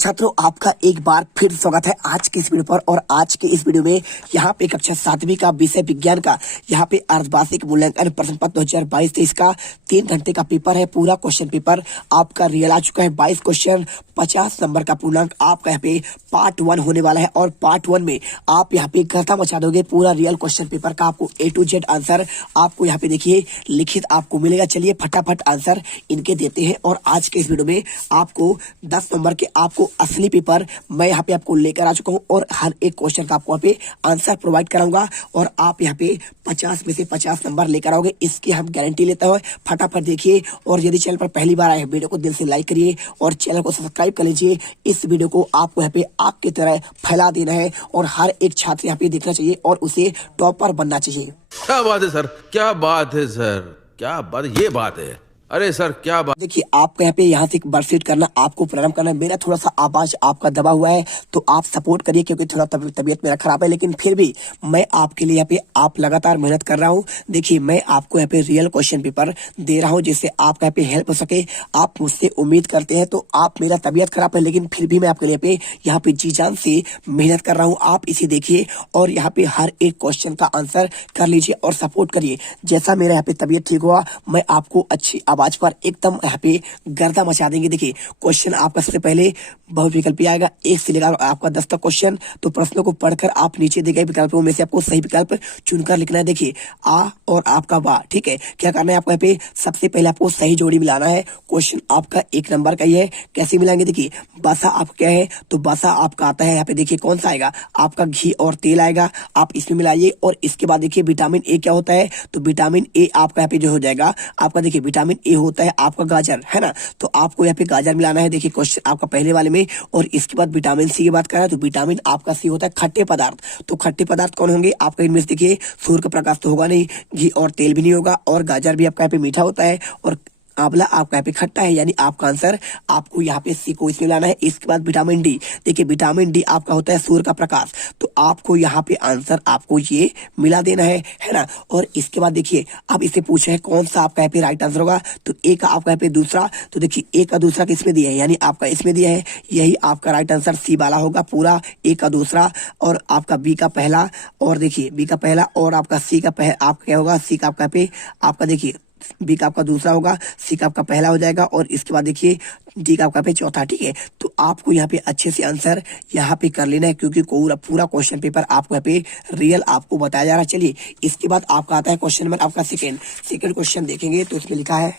तो छात्रों, आपका एक बार फिर स्वागत है आज के इस वीडियो पर। और आज के इस वीडियो में यहाँ पे कक्षा 7वीं का विषय विज्ञान का यहाँ पे अर्धवार्षिक मूल्यांकन प्रश्न पत्र 2022-23 का 3 घंटे का पेपर है। पूरा क्वेश्चन पेपर आपका रियल आ चुका है। 22 क्वेश्चन, 50 नंबर का पूर्णांक आपका यहाँ पे पार्ट 1 होने वाला है। और पार्ट 1 में आप यहाँ पे गर्दा मचा दोगे। पूरा रियल क्वेश्चन पेपर का आपको A to Z आंसर आपको यहाँ पे देखिए लिखित आपको मिलेगा। चलिए फटाफट आंसर इनके देते हैं। और आज के इस वीडियो में आपको 10 नंबर के आपको असली पेपर मैं यहाँ पे आपको लेकर आ चुका हूँ और हर एक क्वेश्चन का आपको यहाँ पे आंसर प्रोवाइड कराऊंगा और आप यहाँ पे 50 में से 50 नंबर लेकर आओगे, इसकी हम गारंटी लेते हैं। फटाफट देखिए। और यदि चैनल पर पहली बार आए वीडियो को दिल से लाइक करिए और चैनल को सब्सक्राइब कर लीजिए। इस वीडियो को आपको यहाँ पे आग की तरह फैला देना है और हर एक छात्र यहाँ पे देखना चाहिए और उसे टॉपर बनना चाहिए। क्या बात है सर, क्या बात है सर, क्या बात, ये बात है। अरे सर क्या बात। देखिए, आपको यहाँ पे यहाँ से बर्फशीट करना, आपको प्रारंभ करना। मेरा थोड़ा सा आवाज आपका दबा हुआ है तो आप सपोर्ट करिए क्योंकि थोड़ा तबीयत मेरा खराब है, लेकिन फिर भी मैं आपके लिए यहाँ पे आप लगातार मेहनत कर रहा हूँ। देखिए, मैं आपको यहाँ पे रियल क्वेश्चन पेपर दे रहा हूँ जिससे आपका यहाँ पे हेल्प हो सके। आप मुझसे उम्मीद करते हैं तो आप, मेरा तबीयत खराब है लेकिन फिर भी मैं आपके लिए यहाँ पे जी जान से मेहनत कर रहा हूँ। आप इसे देखिए और यहाँ पे हर एक क्वेश्चन का आंसर कर लीजिए और सपोर्ट करिए। जैसा मेरा यहाँ पे तबीयत ठीक हुआ, मैं आपको अच्छी आवाज पर एकदम यहाँ पे गर्दा मचा देंगे। देखिए, क्वेश्चन आपका सबसे पहले बहुविकल्पी आएगा 1 से लेकर आपका 10 तक क्वेश्चन। तो प्रश्नों को पढ़कर आप नीचे दिए गए विकल्पों में से आपको सही विकल्प चुनकर लिखना है। देखिए, आ और आपका वाह, ठीक है। क्या करना है आपको यहाँ पे सबसे पहले आपको सही जोड़ी मिलाना है। क्वेश्चन आपका 1 नंबर का ही है। कैसे मिलाएंगे? देखिए, बसा आपका क्या है तो बसा आपका आता है यहाँ पे। देखिए कौन सा आएगा आपका, घी और तेल आएगा, आप इसमें मिलाइए। और इसके बाद देखिए विटामिन ए क्या होता है तो विटामिन ए आपका यहाँ पे जो हो जाएगा आपका, देखिए विटामिन ए होता है आपका गाजर, है ना। तो आपको यहाँ पे गाजर मिलाना है। देखिए क्वेश्चन आपका पहले वाले में। और इसके बाद विटामिन सी की बात करें तो विटामिन आपका सी होता है खट्टे पदार्थ। तो खट्टे पदार्थ कौन होंगे आपका इनमें से? देखिए, सूर्य का प्रकाश तो होगा नहीं, घी और तेल भी नहीं होगा, और गाजर भी आपका यहाँ पे मीठा होता है, और आंवला आपका यहाँ पे खट्टा है। यानी आपका आंसर आपको यहाँ पे सी को इसमें लाना है। इसके बाद विटामिन डी, देखिए विटामिन डी आपका होता है सूर्य का प्रकाश। तो आपको यहाँ पे आंसर आपको ये मिला देना है ना। और इसके बाद देखिए, अब इसे पूछा है कौन सा आपका यहाँ पे राइट आंसर होगा तो ए का आपका यहाँ पे दूसरा। तो देखिए, ए का दूसरा किसमें दिया है, यानी आपका इसमें दिया है, यही आपका राइट आंसर सी वाला होगा पूरा। ए का दूसरा और आपका बी का पहला, और देखिए बी का पहला और आपका सी का आपका क्या होगा, सी का आपका पे आपका, देखिए बी का आपका दूसरा होगा, सी का आपका पहला हो जाएगा, और इसके बाद देखिए डी का आपका पे चौथा, ठीक है। तो आपको यहाँ पे अच्छे से आंसर यहाँ पे कर लेना है क्योंकि पूरा क्वेश्चन पेपर आपको यहाँ पे रियल आपको बताया जा रहा है। चलिए, इसके बाद आपका आता है क्वेश्चन नंबर आपका सेकंड क्वेश्चन देखेंगे तो इसमें लिखा है,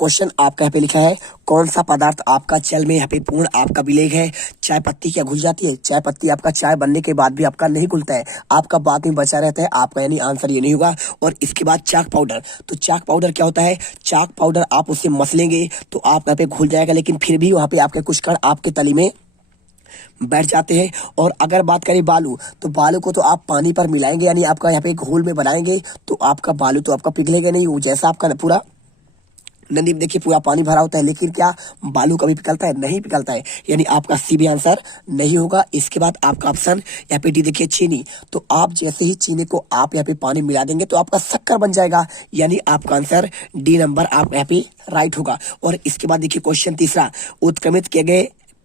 क्वेश्चन आपका यहाँ पे लिखा है कौन सा पदार्थ आपका जल में यहाँ पे पूर्ण आपका विलेय है। चाय पत्ती क्या घुल जाती है? चाय पत्ती आपका चाय बनने के बाद भी आपका नहीं घुलता है, आपका बाद में बचा रहता है आपका, यानी आंसर ये नहीं होगा। और इसके बाद चाक पाउडर, तो चाक पाउडर क्या होता है? चाक पाउडर आप उससे मसलेंगे तो आप यहाँ पे घुल जाएगा, लेकिन फिर भी वहाँ पे आपके कुछ कण आपके तली में बैठ जाते हैं। और अगर बात करें बालू, तो बालू को तो आप पानी पर मिलाएंगे, यानी आपका यहाँ पे घोल में बनाएंगे तो आपका बालू तो आपका पिघलेगा नहीं, वो जैसा आपका पूरा नदी में देखिए पूरा पानी भरा होता है, लेकिन क्या बालू कभी पिघलता है? नहीं पिघलता है, यानी आपका सी भी आंसर नहीं होगा। इसके बाद आपका ऑप्शन यहाँ पे डी देखिए चीनी, तो आप जैसे ही चीनी को आप यहाँ पे पानी मिला देंगे तो आपका शक्कर बन जाएगा, यानी आपका आंसर डी नंबर आप यहाँ पे राइट होगा। और इसके बाद देखिए क्वेश्चन तीसरा, उत्क्रमित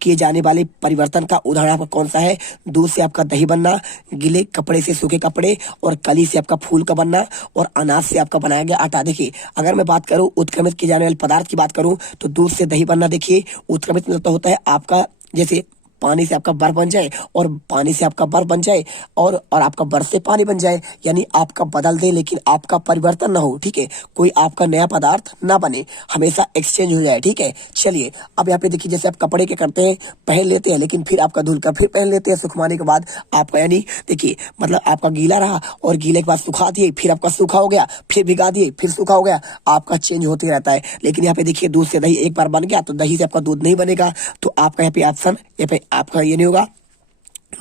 किए जाने वाले परिवर्तन का उदाहरण आपका कौन सा है? दूध से आपका दही बनना, गीले कपड़े से सूखे कपड़े, और कली से आपका फूल का बनना, और अनाज से आपका बनाया गया आटा। देखिए, अगर मैं बात करूं उत्क्रमित किए जाने वाले पदार्थ की बात करूं तो दूध से दही बनना, देखिए उत्क्रमित मतलब होता है आपका जैसे पानी से आपका बर्फ बन जाए और पानी से आपका बर्फ बन जाए और आपका बर्फ से पानी बन जाए, यानी आपका बदल दे लेकिन आपका परिवर्तन ना हो, ठीक है। कोई आपका नया पदार्थ ना बने, हमेशा एक्सचेंज हो जाए, ठीक है। चलिए, अब यहाँ पे देखिए जैसे आप कपड़े के करते हैं, पहन लेते हैं लेकिन फिर आपका धुलकर फिर पहन लेते हैं सुखवाने के बाद आपका, यानी देखिए मतलब आपका गीला रहा और गीले के बाद सुखा दिए, फिर आपका सूखा हो गया, फिर भिगा दिए, फिर सूखा हो गया, आपका चेंज होते रहता है। लेकिन यहाँ पे देखिए दूध से दही एक बार बन गया तो दही से आपका दूध नहीं बनेगा, तो आपका यहाँ पे ऑप्शन यहाँ पे आपका ये नहीं होगा।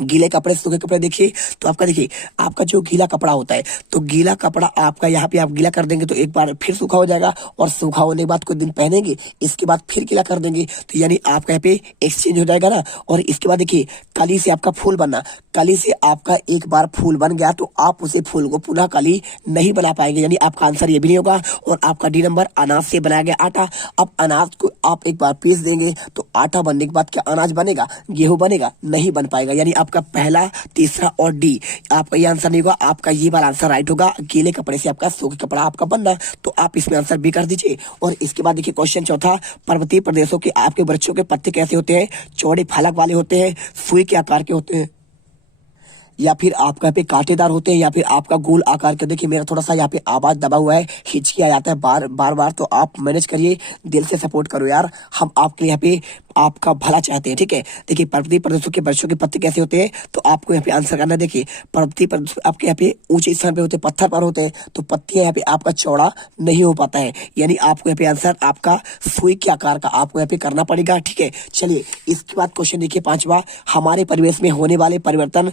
गीले कपड़े सूखे कपड़े, देखिए तो आपका देखिए आपका जो गीला कपड़ा होता है तो गीला कपड़ा आपका यहाँ पे आप गीला कर देंगे तो एक बार फिर सूखा हो जाएगा, और सूखा होने के बाद कुछ दिन पहनेंगे, इसके बाद फिर गीला कर देंगे, तो यानी आपका यहाँ पे एक्सचेंज हो जाएगा ना। और इसके बाद देखिए कली से आपका फूल बनना, कली से आपका एक बार फूल बन गया तो आप उसे फूल को पुनः कली नहीं बना पाएंगे, यानी आपका आंसर ये भी नहीं होगा। और आपका डी नंबर, अनाज से बनाया गया आटा, अब अनाज को आप एक बार पीस देंगे तो आटा बनने के बाद क्या अनाज बनेगा, गेहूं बनेगा? नहीं बन पाएगा। यानी आपका पहला, तीसरा और डी आपका ये आंसर नहीं होगा। आपका ये वाला आंसर राइट होगा, गीले कपड़े से आपका सूखे कपड़ा आपका बनना। तो आप इसमें आंसर बी कर दीजिए। और इसके बाद देखिए क्वेश्चन चौथा, पर्वतीय प्रदेशों के आपके वृक्षों के पत्ते कैसे होते हैं? चौड़े फलक वाले होते हैं, सुई के आकार के होते हैं, या फिर आपका यहाँ पे कांटेदार होते हैं, या फिर आपका गोल आकार के। देखिए मेरा थोड़ा सा यहाँ पे आवाज दबा हुआ है, हिचकी आ जाता है बार बार, तो आप मैनेज करिए, दिल से सपोर्ट करो यार, हम आपके यहाँ पे आपका भला चाहते हैं, ठीक है। देखिए पर्वतीय प्रदेशों के वृक्षों के पत्ते कैसे होते हैं, तो आपको यहाँ पे आंसर करना है। देखिए पर्वतीय प्रदेश आपके यहाँ पे ऊंचे स्थान पे होते हैं, पत्थर पर होते हैं, तो पत्तियां यहाँ पे आपका चौड़ा नहीं हो पाता है। यानी आपको यहाँ पे आंसर आपका सुई के आकार का आपको यहाँ पे करना पड़ेगा, ठीक है। चलिए इसके बाद क्वेश्चन देखिए पांचवा, हमारे परिवेश में होने वाले परिवर्तन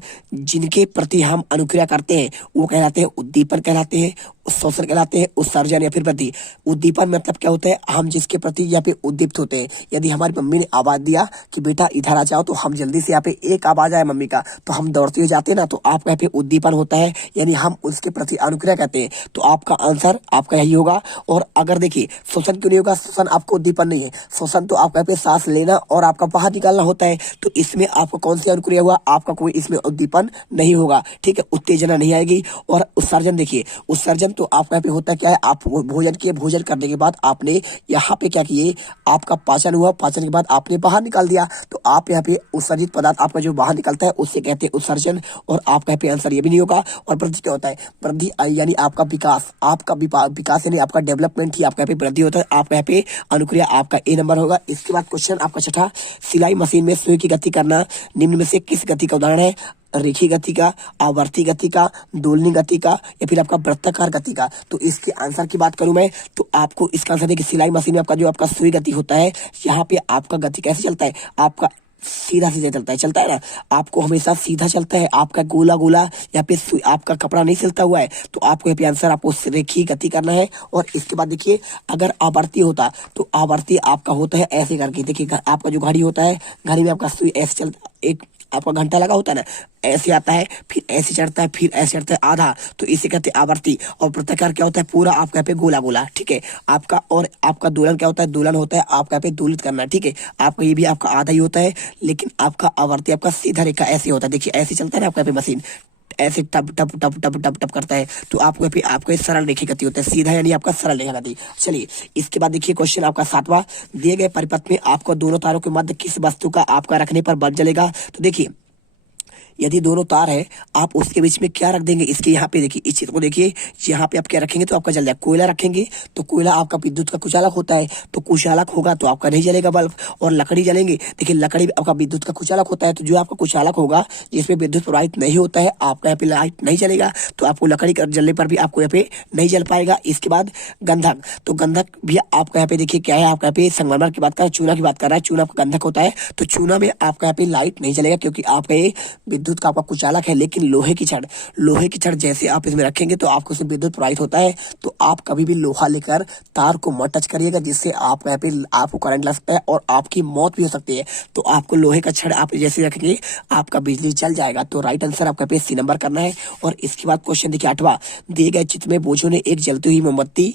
जिनके प्रति हम अनुक्रिया करते हैं वो कहलाते हैं उद्दीपन कहलाते हैं, शोषण कहलाते हैं, उत्सर्जन या फिर प्रति। उद्दीपन मतलब क्या होता है, हम जिसके प्रति यहाँ पे उद्दीप्त होते हैं। यदि हमारी मम्मी ने आवाज दिया कि बेटा इधर आ जाओ, तो हम जल्दी से यहाँ पे एक आवाज आए मम्मी का, तो हम दौड़ते हुए जाते हैं ना, तो आपका यहाँ पे उद्दीपन होता है, यानी हम उसके प्रति अनुक्रिया कहते हैं। तो आपका आंसर आपका यही होगा। और अगर देखिए शोषण क्यों नहीं होगा, शोषण आपको उद्दीपन नहीं है, शोषण तो आपका यहाँ पे सांस लेना और आपका बाहर निकालना होता है। तो इसमें आपको कौन सी अनुक्रिया हुआ, आपका कोई इसमें उद्दीपन नहीं होगा, ठीक है, उत्तेजना नहीं आएगी। और उत्सर्जन देखिए, उत्सर्जन तो आपका यहाँ पे होता क्या है, आप भोजन किए, भोजन करने के बाद आपने यहाँ पे क्या किए, आपका पाचन हुआ, पाचन के बाद आपने बाहर निकाल दिया, तो आप यहाँ पे उत्सर्जित पदार्थ आपका जो बाहर निकलता है उससे कहते हैं उत्सर्जन। और आपका यहाँ पे आंसर ये भी नहीं होगा। और वृद्धि क्या होता है, वृद्धि यानी आपका विकास, आपका विकास यानी आपका डेवलपमेंट ही आपका यहाँ पे वृद्धि होता है। आपका यहाँ पे अनुक्रिया आपका ए नंबर होगा। इसके बाद क्वेश्चन आपका छठा, सिलाई मशीन में सुई की गति करना निम्न में से किस गति का उदाहरण है? रेखीय गति का, आवर्ती गति का, दोलनी गति का, या फिर आपका वृत्ताकार गति का। तो इसके आंसर की बात करूं मैं, तो आपको इसका आंसर देखिए, सिलाई मशीन में आपका जो आपका सुई गति होता है, यहाँ पे आपका गति कैसे चलता है, आपका सीधा सीधा चलता है ना, आपको हमेशा सीधा चलता है, आपका गोला गोला या पे आपका कपड़ा नहीं सिलता हुआ है। तो आपको यहाँ पे आंसर आपको रेखीय गति करना है। और इसके बाद देखिए, अगर आवर्ती होता तो आवर्ती आपका होता है ऐसे करके। देखिए आपका जो घड़ी होता है, घड़ी में आपका सुई ऐसे चलता, एक आपका घंटा लगा होता है ना, ऐसे आता है, फिर ऐसे चढ़ता है, फिर ऐसे चढ़ता है आधा, तो इसे कहते हैं आवर्ती। और वृत्ताकार क्या होता है, पूरा आपका यहाँ पे गोला गोला, ठीक है आपका। और आपका दोलन क्या होता है, दोलन होता है आपका यहाँ पे दोलित करना, ठीक है। आपका ये भी आपका आधा ही होता है, लेकिन आपका आवर्ती आपका सीधा रेखा ऐसे होता है। देखिए ऐसे चलता है ना आपका यहाँ पे मशीन, ऐसे टप टप टप टप टप टप करता है, तो आपको यहाँ पे आपका सरल रेखा गति होता है, सीधा यानी आपका सरल रेखा गति। चलिए इसके बाद देखिए क्वेश्चन आपका सातवां, दिए गए परिपथ में आपको दोनों तारों के मध्य किस वस्तु का आपका रखने पर बल्ब जलेगा? तो देखिए यदि दोनों तार है, आप उसके बीच में क्या रख देंगे, इसके यहाँ पे देखिए, इस चित्र को देखिए, यहाँ पे आप क्या रखेंगे तो आपका जल जाएगा। कोयला रखेंगे तो कोयला आपका विद्युत का कुचालक होता है, तो कुचालक होगा तो आपका नहीं जलेगा बल्ब। और लकड़ी जलेंगे, देखिए लकड़ी आपका विद्युत का कुचालक होता है, तो जो आपका कुचालक होगा जिसमें विद्युत प्रवाहित नहीं होता है, आपका यहाँ पे लाइट नहीं जलेगा, तो आपको लकड़ी का जलने पर भी आपको यहाँ पे नहीं जल पाएगा। इसके बाद गंधक, तो गंधक भी आपका यहाँ पे देखिए क्या है, आपका यहाँ पे संगमरमर की बात कर रहा है, चूना की बात कर रहा है, चूना आपका गंधक होता है, तो चूना में आपका यहाँ पे लाइट नहीं जलेगा, क्योंकि आपका ये विद्युत का आपका कुचालक है। लेकिन लोहे की छड़ जैसे आप इसमें रखेंगे तो आपको उसमें विद्युत प्रवाहित होता है, तो आप कभी भी लोहा लेकर तार को मत टच करिएगा, जिससे आप यहाँ पे आपको करंट लग सकता है और आपकी मौत भी हो सकती है। तो आपको लोहे का छड़ आप जैसे रखेंगे आपका बिजली चल जाएगा। तो राइट आंसर आपका पे सी नंबर करना है। और इसके बाद क्वेश्चन देखिए आठवां, दिए गए चित्र में बोझों ने एक जलती हुई मोमबत्ती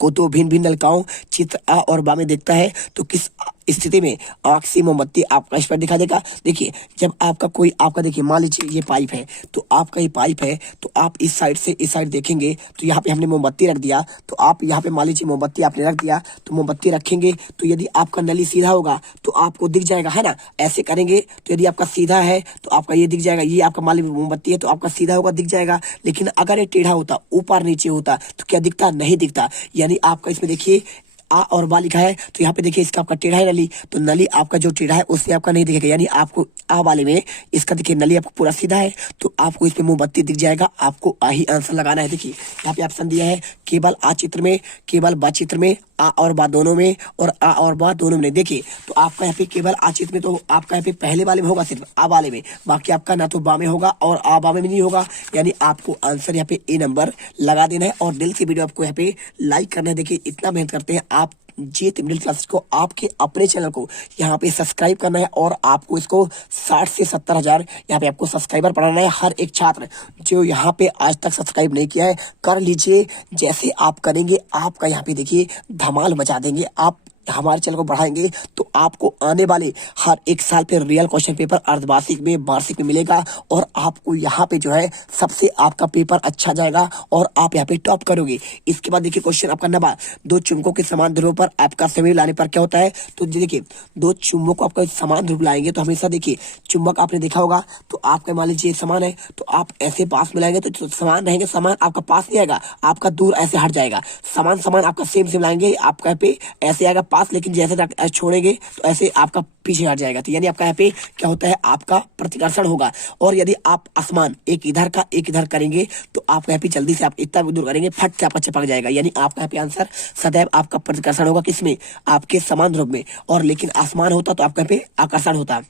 को दो भिन्न भिन्न नलिकाओं चित्र आ और बा में देखता है, तो किस स्थिति में आंख से मोमबत्ती आपका इस पर दिखा देगा? देखिए जब आपका कोई आपका देखिए मान लीजिए ये पाइप है, तो आपका ये पाइप है, तो आप इस साइड से इस साइड देखेंगे, तो यहाँ पे हमने मोमबत्ती रख दिया, तो आप यहाँ पे मान लीजिए मोमबत्ती आपने रख दिया, तो मोमबत्ती रखेंगे तो यदि आपका नली सीधा होगा तो आपको दिख जाएगा, है ना। ऐसे करेंगे तो यदि आपका सीधा है तो आपका ये दिख जाएगा, ये आपका मान लीजिए मोमबत्ती है तो आपका सीधा होगा, दिख जाएगा। लेकिन अगर ये टेढ़ा होता, ऊपर नीचे होता, तो क्या दिखता? नहीं दिखता। यानी आपका इसमें देखिए आ और बा लिखा है, तो यहाँ पे देखिए इसका आपका टेढ़ा है नली, तो नली आपका जो टेढ़ा है उससे आपका नहीं दिखेगा। यानी आपको आ वाले में इसका देखिए नली आपको पूरा सीधा है, तो आपको इसमें मोमबत्ती दिख जाएगा। आपको आ ही आंसर लगाना है। देखिए यहाँ पे ऑप्शन दिया है, केवल आ चित्र में, केवल बा चित्र में, आ और बा दोनों में, और आ और बा दोनों में। देखिए तो आपका यहाँ पे केवल आ चित्र में, तो आपका यहाँ पे पहले वाले में होगा सिर्फ आ वाले में, बाकी आपका ना तो बा में होगा और आ बा में भी नहीं होगा। यानी आपको आंसर यहाँ पे ए नंबर लगा देना है। और दिल से वीडियो आपको यहाँ पे लाइक करना है। देखिए इतना मेहनत करते हैं आप जीत मिडिल क्लास को, आपके अपने चैनल को यहाँ पे सब्सक्राइब करना है, और आपको इसको 60 से 70 हजार यहाँ पे आपको सब्सक्राइबर बढ़ाना है। हर एक छात्र जो यहाँ पे आज तक सब्सक्राइब नहीं किया है कर लीजिए। जैसे आप करेंगे आपका यहाँ पे देखिए धमाल मचा देंगे। आप हमारे चैनल को बढ़ाएंगे तो आपको आने वाले हर एक साल पे रियल क्वेश्चन पेपर अर्धवार्षिक में वार्षिक में मिलेगा और आपको यहाँ पे जो है सबसे आपका पेपर अच्छा जाएगा और आप यहाँ पे टॉप करोगे। इसके बाद देखिए क्वेश्चन आपका 9 दो चुंबकों के समान ध्रुवों पर आपका समय लाने पर क्या होता है। तो देखिए दो चुंबकों को आपका समान ध्रुव लाएंगे तो हमेशा देखिए चुंबक आपने देखा होगा तो आपके मान लीजिए समान है तो आप ऐसे पास मिलाएंगे तो समान रहेंगे, समान आपका पास नहीं आएगा, आपका दूर ऐसे हट जाएगा। समान समान आपका सेम लाएंगे आपका यहाँ पे ऐसे आएगा पास, लेकिन जैसे छोड़ेंगे तो ऐसे आपका पीछे हट जाएगा। तो यानी आपका यहाँ पे क्या होता है आपका प्रतिकर्षण होगा। और यदि आप असमान एक इधर का एक इधर करेंगे तो आप यहाँ पे जल्दी से आप इतना दूर करेंगे फट से आपका चिपक जाएगा। यानी आपका यहाँ पे आंसर सदैव आपका प्रतिकर्षण होगा किसमें, आपके समान ध्रुव में। और लेकिन आसमान होता तो आपका यहाँ पे आकर्षण होता।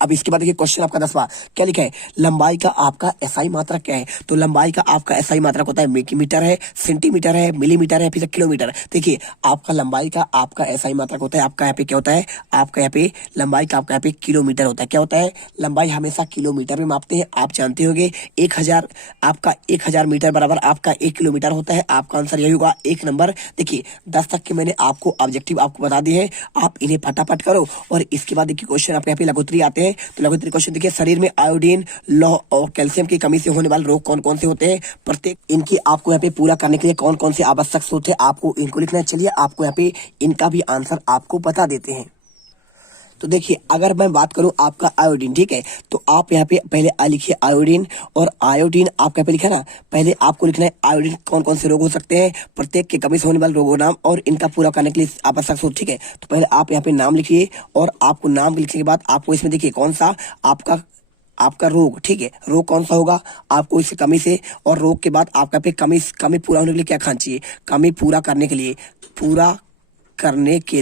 अब इसके बाद देखिए क्वेश्चन आपका 10वां क्या लिखा है, लंबाई का आपका एसआई मात्रक क्या है। तो लंबाई का आपका एसआई मात्रक होता है मीटर है, सेंटीमीटर है, मिलीमीटर है, फिर किलोमीटर। देखिए आपका लंबाई का आपका एसआई मात्रक होता है आपका यहाँ पे क्या होता है, आपका यहाँ पे लंबाई का आपका यहाँ पे किलोमीटर होता है। क्या होता है, लंबाई हमेशा किलोमीटर में मापते हैं। आप जानते होंगे 1000 आपका 1000 मीटर बराबर आपका 1 किलोमीटर होता है। आपका आंसर यही होगा 1 नंबर। देखिए 10 तक के मैंने आपको ऑब्जेक्टिव आपको बता दिए हैं, आप इन्हें फटाफट करो। और इसके बाद देखिए क्वेश्चन आपके यहाँ पे लघुत्तरी आते हैं। तो लघुत्तरी क्वेश्चन देखिए, शरीर में आयोडीन लौह और कैल्शियम की कमी से होने वाले रोग कौन कौन से होते हैं, प्रत्येक इनकी आपको यहाँ पे पूरा करने के लिए कौन कौन से आवश्यक सूत्र है आपको इनको लिखना है। चलिए आपको यहाँ पे इनका भी आंसर आपको बता देते हैं। तो देखिए अगर मैं बात करूं आपका आयोडीन, ठीक है, तो आप यहाँ पे पहले लिखिए आयोडीन। और आयोडीन आपका पे लिखा ना, पहले आपको लिखना है आयोडीन कौन कौन से रोग हो सकते हैं, प्रत्येक की कमी से होने वाले रोगों नाम और इनका पूरा करने के लिए आवश्यक सूत्र। ठीक है, तो पहले आप यहाँ पे नाम लिखिए और आपको नाम लिखने के बाद आपको इसमें देखिए कौन सा आपका रोग, ठीक है, रोग कौन सा होगा आपको इससे कमी से। और रोग के बाद आपका पे कमी पूरा होने के लिए क्या खाना चाहिए, कमी पूरा करने के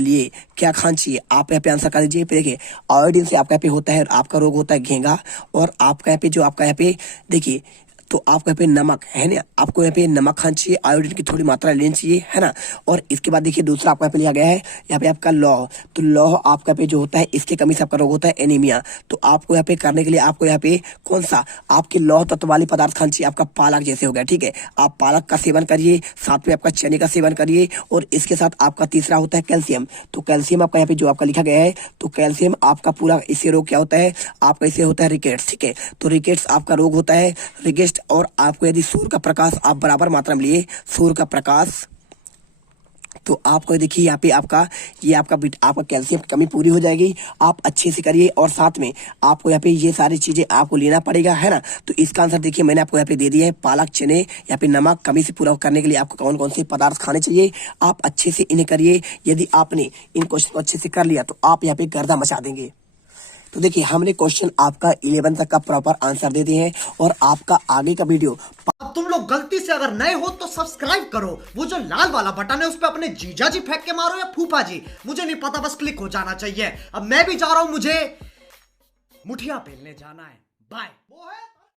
लिए क्या खाना चाहिए, आप यहाँ पे आंसर कर दीजिए। देखिए आयोडीन से आपका यहाँ पे होता है आपका रोग होता है घेंगा। और आपका यहाँ पे जो आपका यहाँ पे देखिए तो आपको यहाँ पे नमक है ना, आपको यहाँ पे नमक खाना चाहिए, आयोडीन की थोड़ी मात्रा लेनी चाहिए, है ना। और इसके बाद देखिए दूसरा आपका यहाँ पे लिया गया है यहाँ पे आपका लौह। तो लौह आपका पे जो होता है इसके कमी से आपका रोग होता है एनीमिया। तो आपको यहाँ पे करने के लिए आपको यहाँ पे कौन सा आपके लौह तत्व वाले पदार्थ खाना चाहिए, आपका पालक जैसे हो गया, ठीक है, आप पालक का सेवन करिए, साथ में आपका चने का सेवन करिए। और इसके साथ आपका तीसरा होता है कैल्शियम। तो कैल्शियम आपका यहाँ पे जो आपका लिखा गया है, तो कैल्शियम आपका पूरा इससे रोग क्या होता है आपका इससे होता है रिकेट्स, ठीक है। तो रिकेट्स आपका रोग होता है रिकेट्स। और आपको यदि सूर्य का प्रकाश आप बराबर मात्रा में लिए, सूर्य का प्रकाश, तो आपको देखिए यहाँ पे आपका आपका कैल्शियम की कमी पूरी हो जाएगी। आप अच्छे से करिए और साथ में आपको यहाँ पे ये सारी चीजें आपको लेना पड़ेगा, है ना। तो इसका आंसर देखिए मैंने आपको यहाँ पे दे दिया है, पालक चने, यहाँ पे नमक कमी से पूरा करने के लिए आपको कौन कौन से पदार्थ खाने चाहिए, आप अच्छे से इन्हें करिए। यदि आपने इन क्वेश्चन को अच्छे से कर लिया तो आप यहाँ पे गर्दा मचा देंगे। तो देखिए हमने क्वेश्चन आपका 11 तक का प्रॉपर आंसर दे दिए हैं और आपका आगे का वीडियो। अब तुम लोग गलती से अगर नए हो तो सब्सक्राइब करो, वो जो लाल वाला बटन है उस पर अपने जीजा जी फेंक के मारो या फूफा जी, मुझे नहीं पता, बस क्लिक हो जाना चाहिए। अब मैं भी जा रहा हूं, मुझे मुठिया पेलने जाना है। बाय।